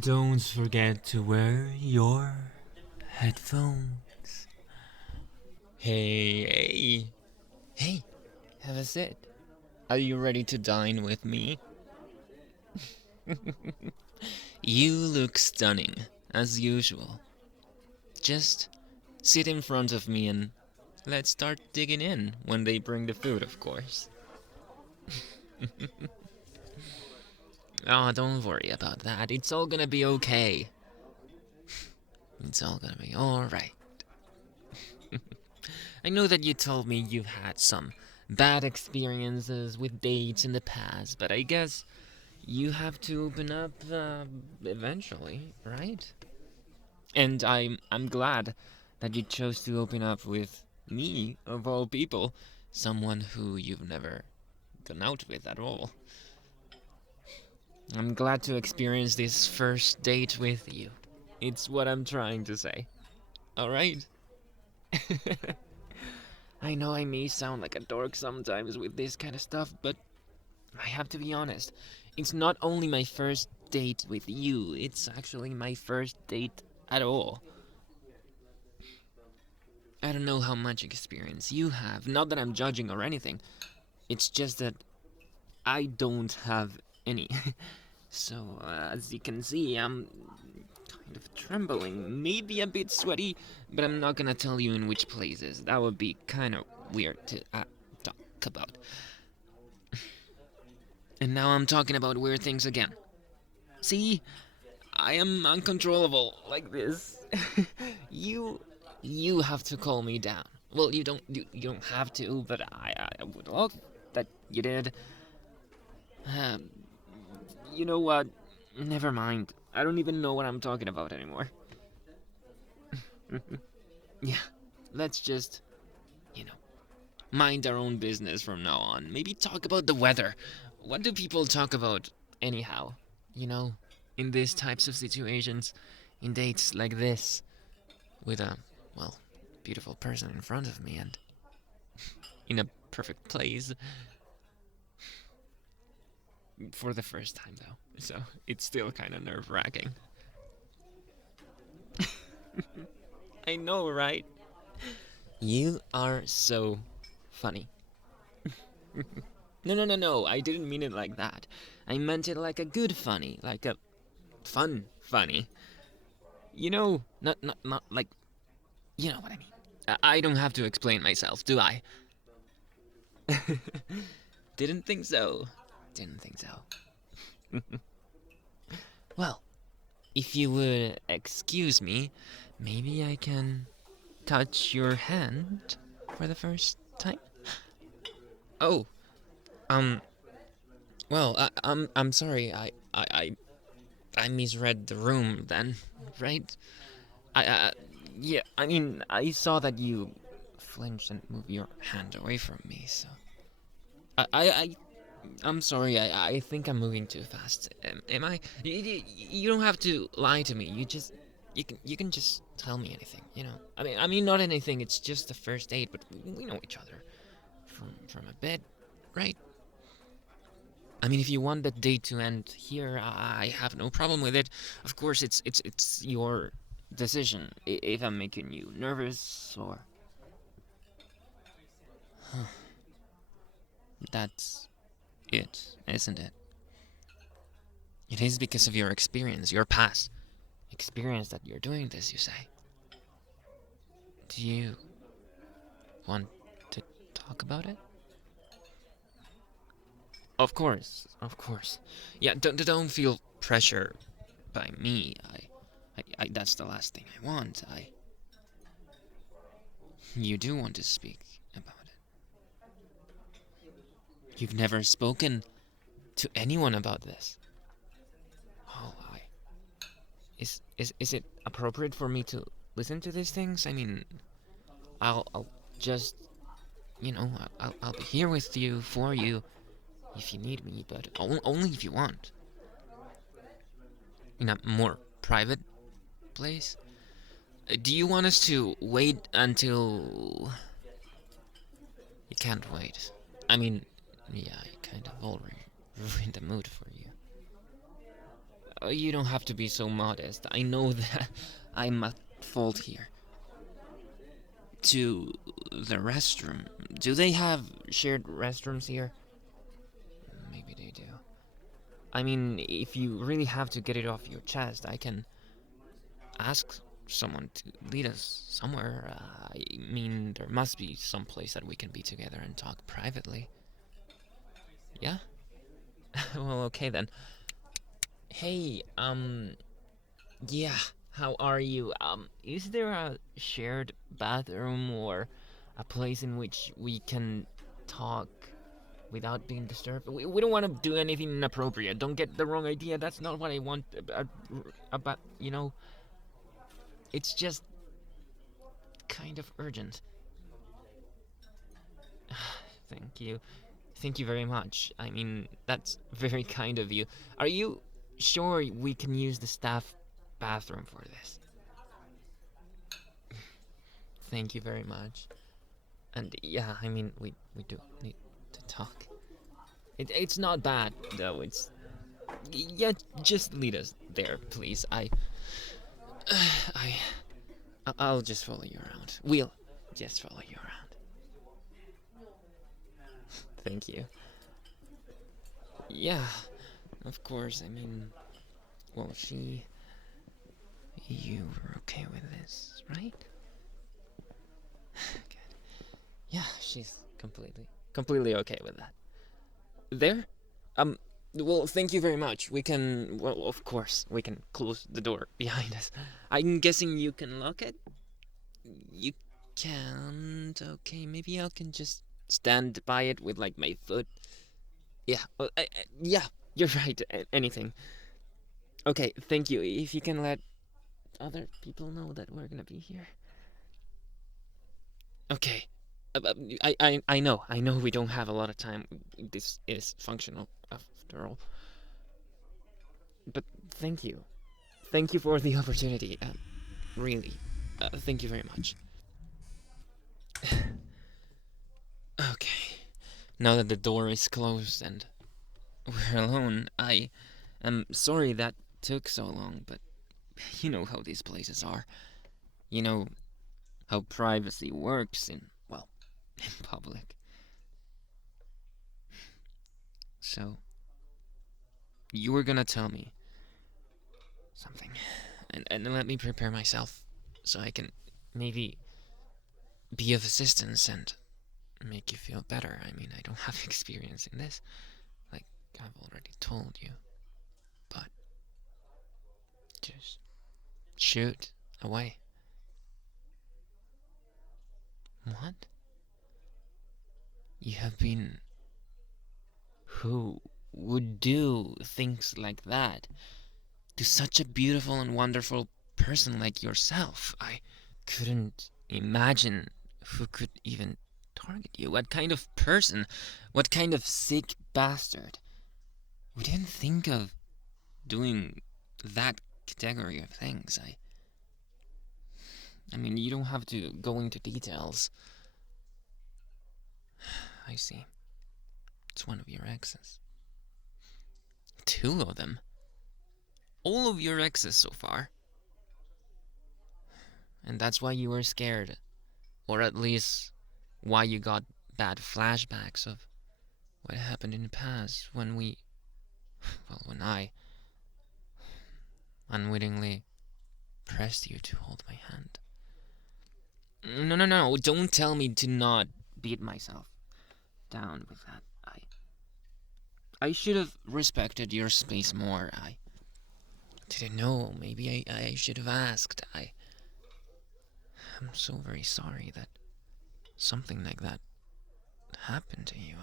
Don't forget to wear your headphones. Hey, have a sit. Are you ready to dine with me? You look stunning, as usual. Just sit in front of me and let's start digging in when they bring the food, of course. Oh, don't worry about that. It's all gonna be okay. It's all gonna be alright. I know that you told me you've had some bad experiences with dates in the past, but I guess you have to open up eventually, right? And I'm glad that you chose to open up with me, of all people, someone who you've never gone out with at all. I'm glad to experience this first date with you. It's what I'm trying to say. Alright? I know I may sound like a dork sometimes with this kind of stuff, but I have to be honest. It's not only my first date with you, it's actually my first date at all. I don't know how much experience you have, not that I'm judging or anything. It's just that I don't have any. So, as you can see, I'm kind of trembling, maybe a bit sweaty, but I'm not gonna tell you in which places. That would be kind of weird to talk about. And now I'm talking about weird things again. See, I am uncontrollable like this. you you have to calm me down. Well, you don't have to, but I would love that you did. Um, you know what? Never mind. I don't even know what I'm talking about anymore. Yeah, let's just, you know, mind our own business from now on. Maybe talk about the weather. What do people talk about anyhow? You know, in these types of situations, in dates like this, with a, well, beautiful person in front of me and in a perfect place. For the first time, though, so it's still kind of nerve wracking. I know, right? You are so funny. No, no, no, no, I didn't mean it like that. I meant it like a good funny, like a fun funny. You know, not like, you know what I mean. I don't have to explain myself, do I? Didn't think so. Didn't think so. Well, if you would excuse me, maybe I can touch your hand for the first time? Oh, um, well, I'm sorry. I misread the room then, right? I, uh, yeah, I mean, I saw that you flinched and moved your hand away from me, so. I'm sorry, I think I'm moving too fast. Am I? You don't have to lie to me. You can just tell me anything. You know. I mean, not anything. It's just the first date, but we know each other from a bit, right? I mean, if you want the date to end here, I have no problem with it. Of course, it's your decision if I'm making you nervous or. That's it, isn't it? It is because of your experience, your past experience that you're doing this, you say. Do you want to talk about it? Of course, of course. Yeah, don't feel pressure by me. That's the last thing I want. You do want to speak about it. You've never spoken to anyone about this. Oh, is it appropriate for me to listen to these things? I mean, I'll just, I'll be here with you, for you, if you need me, but only if you want. In a more private place? Do you want us to wait until... You can't wait. I mean, yeah, I kind of already ruined the mood for you. You don't have to be so modest. I know that I'm at fault here. To the restroom. Do they have shared restrooms here? Maybe they do. I mean, if you really have to get it off your chest, I can ask someone to lead us somewhere. I mean, there must be some place that we can be together and talk privately. Yeah? Well, okay then. Hey, yeah, how are you? Is there a shared bathroom or a place in which we can talk without being disturbed? We don't want to do anything inappropriate. Don't get the wrong idea. That's not what I want about, it's just kind of urgent. Thank you. Thank you very much. I mean, that's very kind of you. Are you sure we can use the staff bathroom for this? Thank you very much. And yeah, I mean, we do need to talk. It's not bad, though. Yeah, just lead us there, please. I, I'll just follow you around. We'll just follow you around. Thank you. Yeah, of course. I mean, well, you were okay with this, right? Good. Yeah, she's completely okay with that. There? Um, well, thank you very much. Well, of course, we can close the door behind us. I'm guessing you can lock it? You can't? Okay, maybe I can just stand by it with, like, my foot. Yeah, yeah, you're right. Anything. Okay, thank you. If you can let other people know that we're gonna be here. Okay. I know we don't have a lot of time. This is functional, after all. But thank you. Thank you for the opportunity. Really. Thank you very much. Okay. Now that the door is closed and we're alone, I am sorry that took so long, but you know how these places are. You know how privacy works well, in public. So, you were gonna tell me something. And let me prepare myself so I can maybe be of assistance and make you feel better. I mean, I don't have experience in this, like I've already told you. But just shoot away. What? You have been. Who would do things like that to such a beautiful and wonderful person like yourself? I couldn't imagine who could even target you. What kind of person? What kind of sick bastard would even think of doing that category of things? I mean, you don't have to go into details. I see. It's one of your exes. Two of them? All of your exes so far? And that's why you were scared. Or at least why you got bad flashbacks of what happened in the past when when I unwittingly pressed you to hold my hand. No, don't tell me to not beat myself down with that. I should have respected your space more. I didn't know. Maybe I should have asked. I'm so very sorry that something like that happened to you.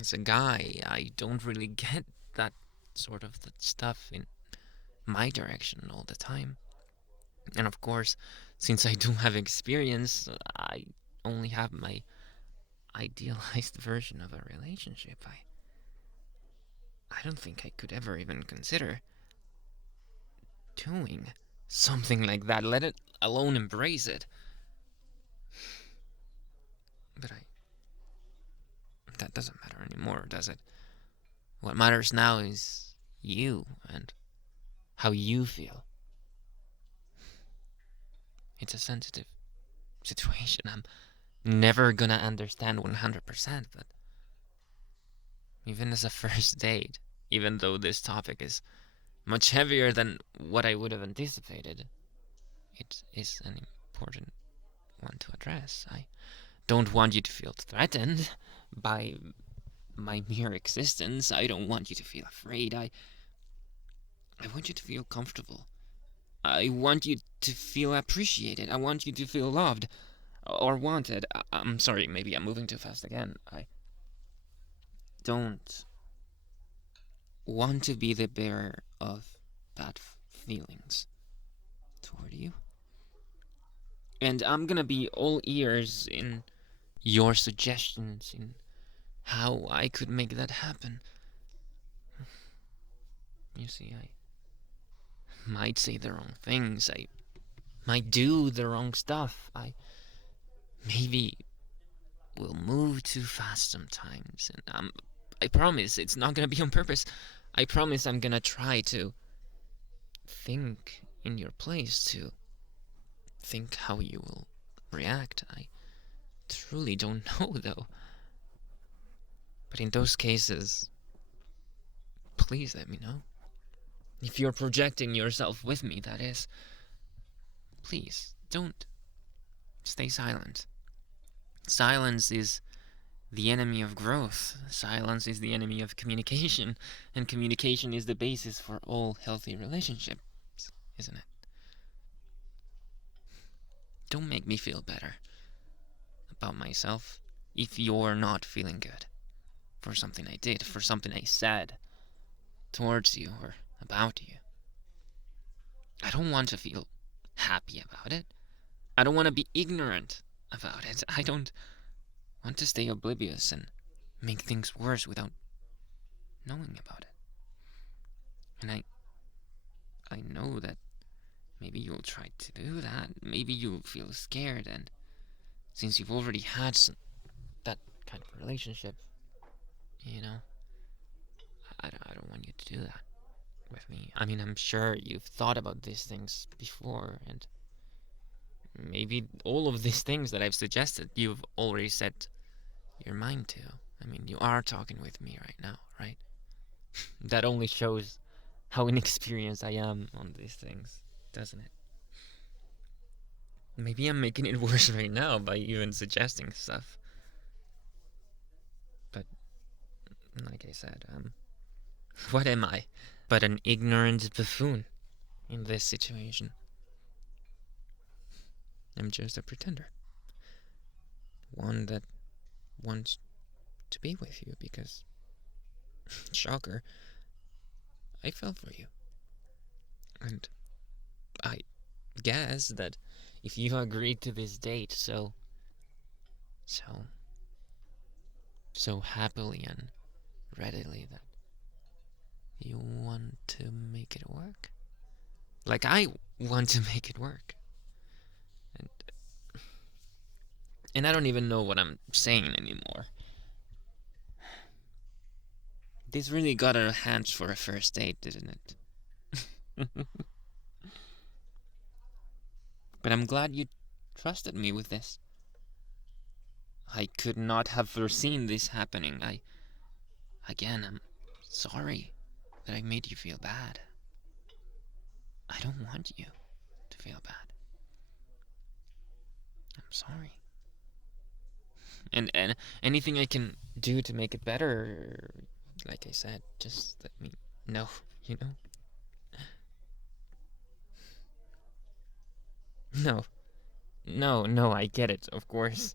As a guy, I don't really get that sort of stuff in my direction all the time. And of course, since I don't have experience, I only have my idealized version of a relationship. I don't think I could ever even consider doing something like that, let it alone embrace it. But that doesn't matter anymore, does it? What matters now is you and how you feel. It's a sensitive situation. I'm never gonna understand 100%, but even as a first date, even though this topic is much heavier than what I would have anticipated, it is an important one to address. I don't want you to feel threatened by my mere existence. I don't want you to feel afraid. I want you to feel comfortable. I want you to feel appreciated. I want you to feel loved or wanted. I'm sorry, maybe I'm moving too fast again. I don't want to be the bearer of bad feelings toward you. And I'm gonna be all ears in your suggestions in how I could make that happen. You see, I might say the wrong things. I might do the wrong stuff. I maybe will move too fast sometimes. And I promise it's not gonna be on purpose. I promise I'm gonna try to think in your place, to think how you will react. I truly don't know, though. But in those cases, please let me know. If you're projecting yourself with me, that is. Please, don't stay silent. Silence is the enemy of growth. Silence is the enemy of communication. And communication is the basis for all healthy relationships, isn't it? Don't make me feel better about myself if you're not feeling good for something I did, for something I said towards you or about you. I don't want to feel happy about it. I don't want to be ignorant about it. I don't want to stay oblivious and make things worse without knowing about it. And I know that maybe you'll try to do that. Maybe you'll feel scared, and since you've already had that kind of relationship, you know, I don't want you to do that with me. I mean, I'm sure you've thought about these things before, and maybe all of these things that I've suggested, you've already set your mind to. I mean, you are talking with me right now, right? That only shows how inexperienced I am on these things, doesn't it? Maybe I'm making it worse right now by even suggesting stuff. But, like I said, what am I but an ignorant buffoon in this situation? I'm just a pretender. One that wants to be with you because, shocker, I fell for you. And I guess that if you agreed to this date so happily and readily, that you want to make it work. Like I want to make it work. And I don't even know what I'm saying anymore. This really got out of hands for a first date, didn't it? But I'm glad you trusted me with this. I could not have foreseen this happening. I'm sorry that I made you feel bad. I don't want you to feel bad. I'm sorry. And anything I can do to make it better, like I said, just let me know, you know? No, I get it, of course.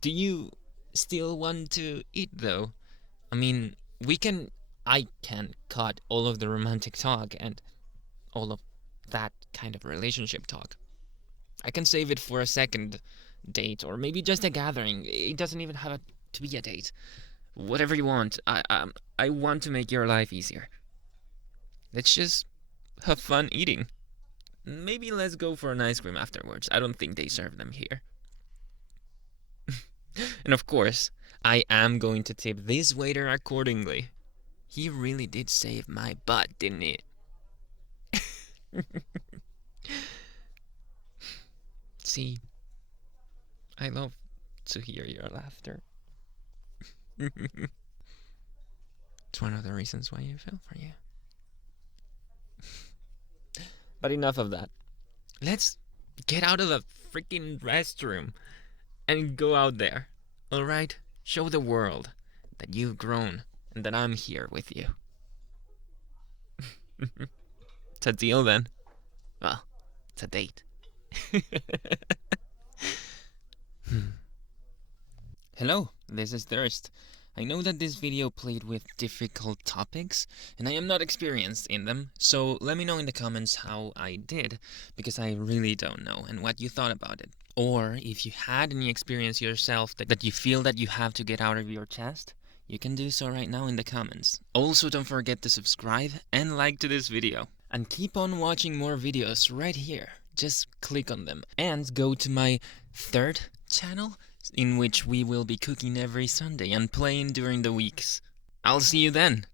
Do you still want to eat, though? I mean, I can cut all of the romantic talk and all of that kind of relationship talk. I can save it for a second date, or maybe just a gathering. It doesn't even have to be a date. Whatever you want. I want to make your life easier. Let's just have fun eating. Maybe let's go for an ice cream afterwards. I don't think they serve them here. And of course, I am going to tip this waiter accordingly. He really did save my butt, didn't he? See, I love to hear your laughter. It's one of the reasons why I fell for you. But enough of that. Let's get out of the freaking restroom and go out there. Alright? Show the world that you've grown and that I'm here with you. It's a deal then. Well, it's a date. Hello, this is Thirst. I know that this video played with difficult topics, and I am not experienced in them, so let me know in the comments how I did, because I really don't know, and what you thought about it. Or, if you had any experience yourself that you feel that you have to get out of your chest, you can do so right now in the comments. Also, don't forget to subscribe and like to this video. And keep on watching more videos right here. Just click on them. And go to my third channel, in which we will be cooking every Sunday and playing during the weeks. I'll see you then.